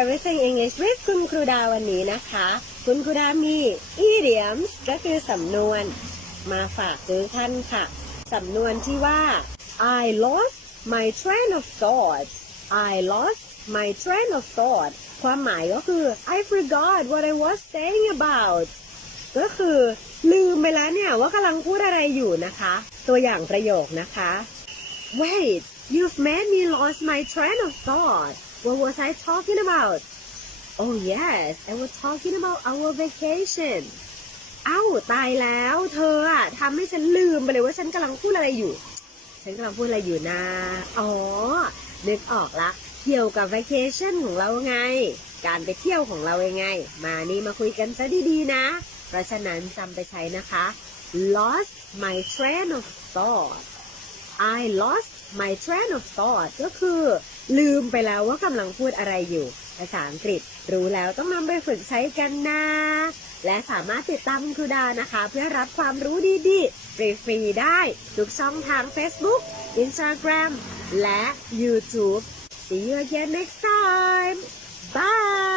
Everything English with คุณครูดาวันนี้นะคะ คุณครูดามี idioms ก็คือสำนวนมาฝากทุกท่านค่ะ สำนวนที่ว่า I lost my train of thought I lost my train of thought ความหมายก็คือ I forgot what I was saying about ก็คือลืมไปแล้วเนี่ยว่ากำลังพูดอะไรอยู่นะคะ ตัวอย่างประโยคนะคะ Wait you've made me lost my train of thought what was I talking about Oh yes I was talking about our vacation เอ้าตายแล้วเธออะทำให้ฉันลืมไปเลยว่าฉันกำลังพูดอะไรอยู่ ฉันกำลังพูดอะไรอยู่นะ อ๋อ นึกออกละ เกี่ยวกับ vacation ของเราไง การไปเที่ยวของเรายังไง มานี่มาคุยกันซะดีๆนะ เพราะฉะนั้นจำไปใช้นะคะ lost my train of thought I lost my train of thought ก็คือ ลืมไปแล้วว่ากำลังพูดอะไรอยู่ ภาษาอังกฤษ รู้แล้วต้องนำไปฝึกใช้กันนะ และสามารถติดตามคุณครูดานะคะ เพื่อรับความรู้ดีๆ ฟรีๆได้ ทุกช่องทาง Facebook Instagram และ YouTube See you again next time bye